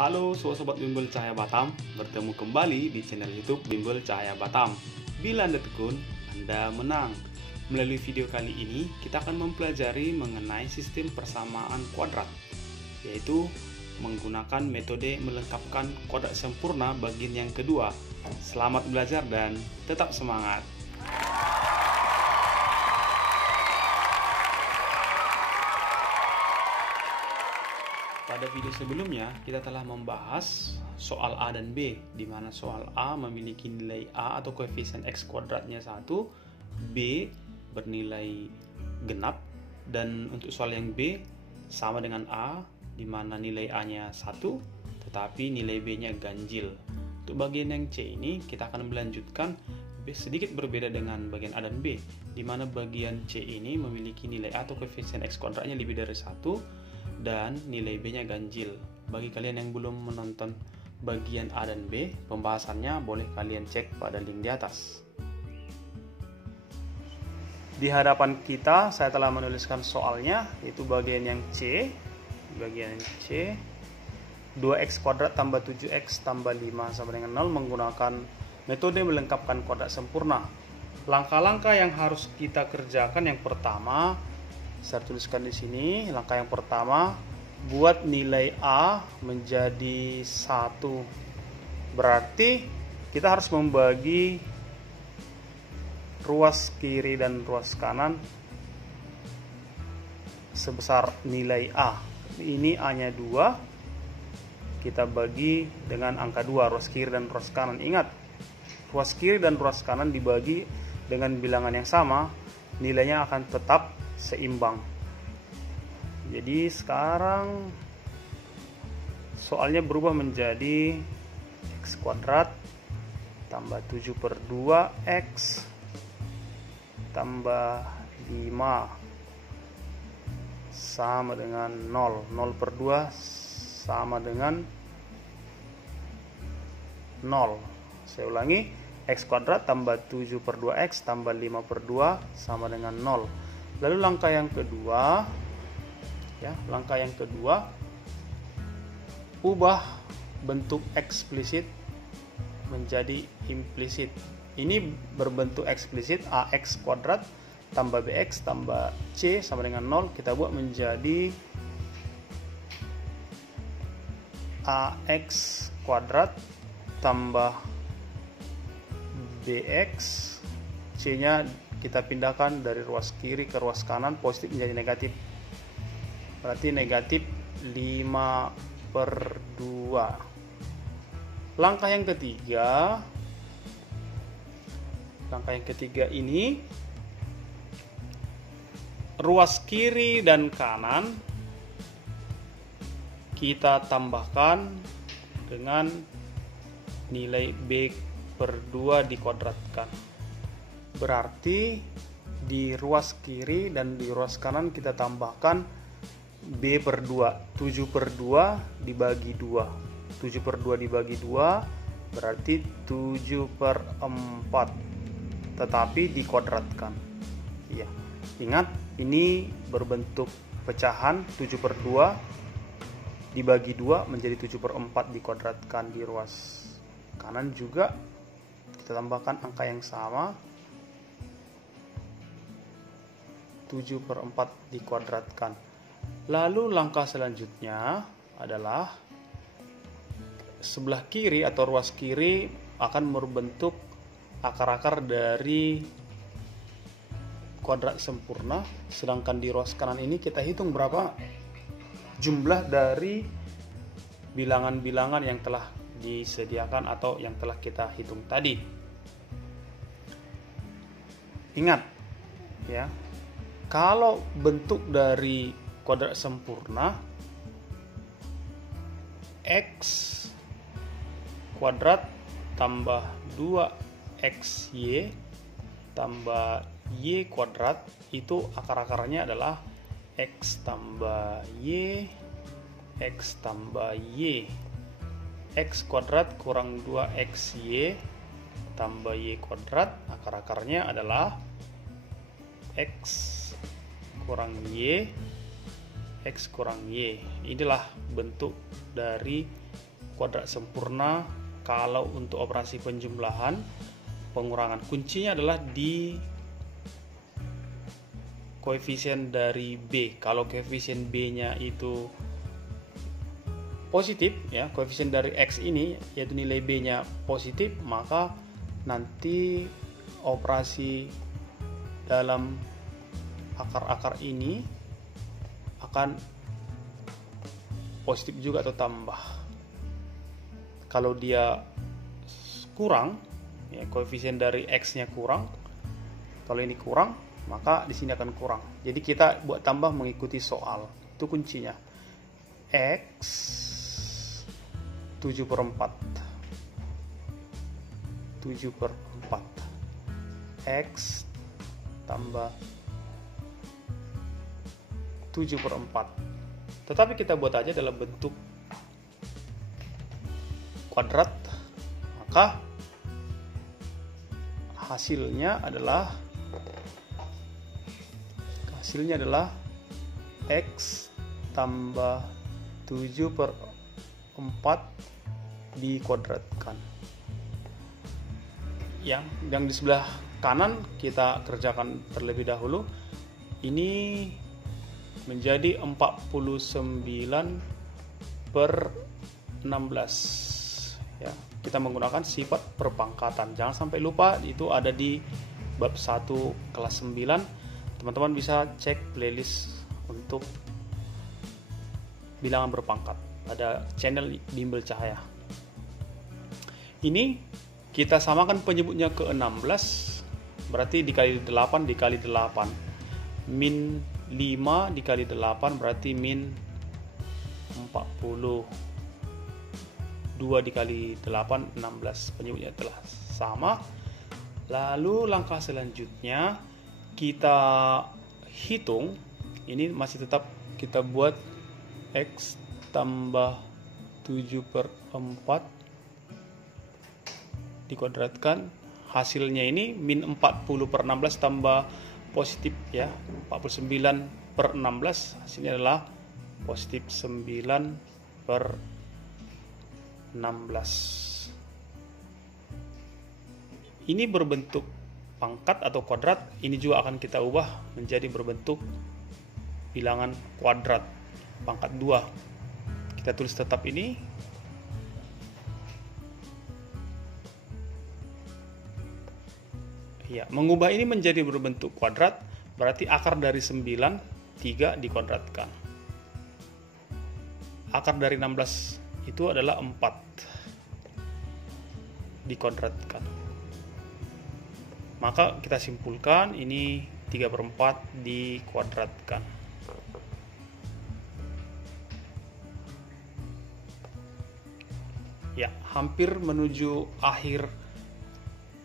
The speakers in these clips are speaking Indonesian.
Halo sobat Bimbel Cahaya Batam, bertemu kembali di channel YouTube Bimbel Cahaya Batam. Bila Anda tekun, Anda menang. Melalui video kali ini, kita akan mempelajari mengenai sistem persamaan kuadrat, yaitu menggunakan metode melengkapkan kuadrat sempurna bagian yang kedua. Selamat belajar dan tetap semangat. Pada video sebelumnya, kita telah membahas soal A dan B, di mana soal A memiliki nilai A atau koefisien X kuadratnya 1, B bernilai genap, dan untuk soal yang B sama dengan A, di mana nilai A-nya 1, tetapi nilai B-nya ganjil. Untuk bagian yang C ini, kita akan melanjutkan sedikit berbeda dengan bagian A dan B, di mana bagian C ini memiliki nilai A atau koefisien X kuadratnya lebih dari 1, dan nilai B-nya ganjil. Bagi kalian yang belum menonton bagian A dan B, pembahasannya boleh kalian cek pada link di atas. Di hadapan kita, saya telah menuliskan soalnya, yaitu bagian yang C. Bagian C, 2x kuadrat tambah 7x tambah 5 sama dengan 0 menggunakan metode melengkapkan kuadrat sempurna. Langkah-langkah yang harus kita kerjakan, yang pertama, saya tuliskan di sini. Langkah yang pertama, buat nilai A menjadi 1. Berarti kita harus membagi ruas kiri dan ruas kanan sebesar nilai A. Ini A-nya 2. Kita bagi dengan angka 2, ruas kiri dan ruas kanan. Ingat, ruas kiri dan ruas kanan dibagi dengan bilangan yang sama, nilainya akan tetap seimbang. Jadi sekarang soalnya berubah menjadi x kuadrat tambah 7 per 2x tambah 5 sama dengan 0. 0 per 2 sama dengan 0. Saya ulangi, x kuadrat tambah 7 per 2x tambah 5 per 2 sama dengan 0. Lalu langkah yang kedua, ubah bentuk eksplisit menjadi implisit. Ini berbentuk eksplisit, ax kuadrat tambah bx tambah c sama dengan 0. Kita buat menjadi ax kuadrat tambah bx, c nya kita pindahkan dari ruas kiri ke ruas kanan, positif menjadi negatif. Berarti negatif 5 per 2. Langkah yang ketiga ini, ruas kiri dan kanan kita tambahkan dengan nilai B per 2 dikuadratkan. Berarti di ruas kiri dan di ruas kanan kita tambahkan B per 2. 7 per 2 dibagi 2. 7 per 2 dibagi 2 berarti 7 per 4. Tetapi dikuadratkan. Iya. Ingat, ini berbentuk pecahan. 7 per 2 dibagi 2 menjadi 7 per 4 dikuadratkan. Di ruas kanan juga kita tambahkan angka yang sama, 7 per 4 dikuadratkan. Lalu langkah selanjutnya adalah sebelah kiri atau ruas kiri akan berbentuk akar-akar dari kuadrat sempurna, sedangkan di ruas kanan ini kita hitung berapa jumlah dari bilangan-bilangan yang telah disediakan atau yang telah kita hitung tadi. Ingat ya, kalau bentuk dari kuadrat sempurna, x kuadrat tambah 2xy tambah y kuadrat, itu akar-akarnya adalah x tambah y, x tambah y. X kuadrat kurang 2xy tambah y kuadrat, akar-akarnya adalah x kurang y, x kurang y. Inilah bentuk dari kuadrat sempurna kalau untuk operasi penjumlahan, pengurangan. Kuncinya adalah di koefisien dari B. Kalau koefisien B-nya itu positif, ya, koefisien dari X ini yaitu nilai B-nya positif, maka nanti operasi dalam akar-akar ini akan positif juga atau tambah. Kalau dia kurang, ya, koefisien dari X-nya kurang, kalau ini kurang, maka di sini akan kurang. Jadi kita buat tambah mengikuti soal. Itu kuncinya. X 7/4. 7/4. X tambah 7/4. Tetapi kita buat aja dalam bentuk kuadrat, maka hasilnya adalah X tambah 7/4 dikuadratkan. Yang di sebelah kanan kita kerjakan terlebih dahulu. Ini menjadi 49/16. Ya, kita menggunakan sifat perpangkatan. Jangan sampai lupa, itu ada di bab 1 kelas 9. Teman-teman bisa cek playlist untuk bilangan berpangkat. Ada channel Bimbel Cahaya. Ini kita samakan penyebutnya ke 16, berarti dikali 8 dikali 8. Min 5 dikali 8 berarti min 40. 2 dikali 8, 16. Penyebutnya telah sama. Lalu langkah selanjutnya kita hitung. Ini masih tetap kita buat X tambah 7/4 dikuadratkan. Hasilnya ini min 40/16 tambah positif, ya, 49/16. Hasilnya adalah positif 9/16. Ini berbentuk pangkat atau kuadrat. Ini juga akan kita ubah menjadi berbentuk bilangan kuadrat pangkat 2. Kita tulis tetap ini. Ya, mengubah ini menjadi berbentuk kuadrat berarti akar dari 9 3 dikuadratkan. Akar dari 16 itu adalah 4 dikuadratkan. Maka kita simpulkan ini 3/4 dikuadratkan. Ya, hampir menuju akhir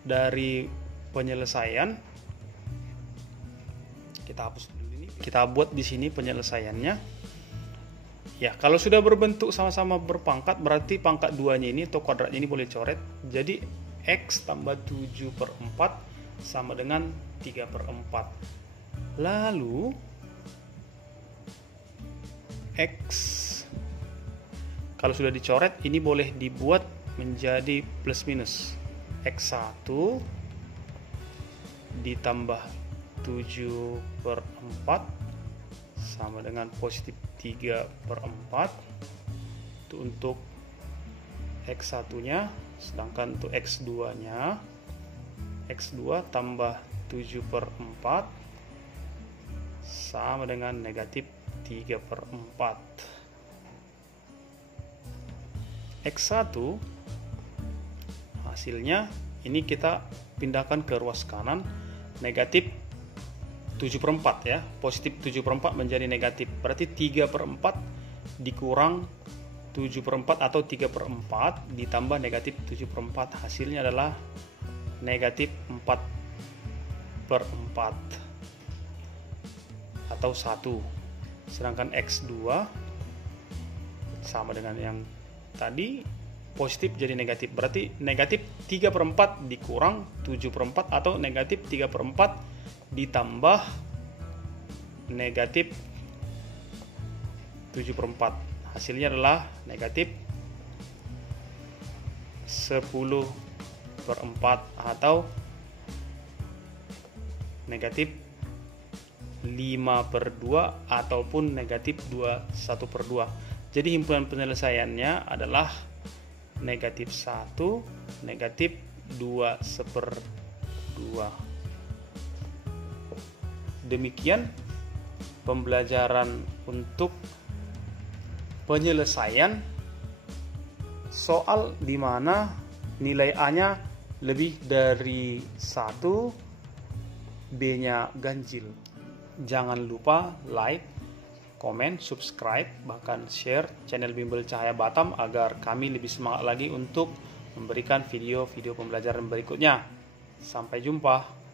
dari penyelesaian. Kita hapus dulu ini. Kita buat di sini penyelesaiannya. Ya, kalau sudah berbentuk sama-sama berpangkat, berarti pangkat 2-nya ini atau kuadratnya ini boleh coret. Jadi X tambah 7/4 sama dengan 3/4. Lalu X, kalau sudah dicoret, ini boleh dibuat menjadi plus minus. X1 ditambah 7/4 sama dengan positif 3/4. Itu untuk X1 nya. Sedangkan untuk X2 nya, X2 tambah 7/4 sama dengan negatif 3/4. X1 hasilnya ini kita pindahkan ke ruas kanan, negatif 7/4, ya, positif 7/4 menjadi negatif, berarti 3/4 dikurang 7/4 atau 3/4 ditambah negatif 7/4, hasilnya adalah negatif 4/4 atau 1. Sedangkan X2 sama dengan yang tadi, positif jadi negatif, berarti negatif 3/4 dikurang 7/4 atau negatif 3/4 ditambah negatif 7/4, hasilnya adalah negatif 10/4 atau negatif 5/2 ataupun negatif 21/2. Jadi himpunan penyelesaiannya adalah negatif 1, negatif 2/2. Demikian pembelajaran untuk penyelesaian soal di mana nilai A-nya lebih dari 1, B-nya ganjil. Jangan lupa like, komen, subscribe, bahkan share channel Bimbel Cahaya Batam agar kami lebih semangat lagi untuk memberikan video-video pembelajaran berikutnya. Sampai jumpa.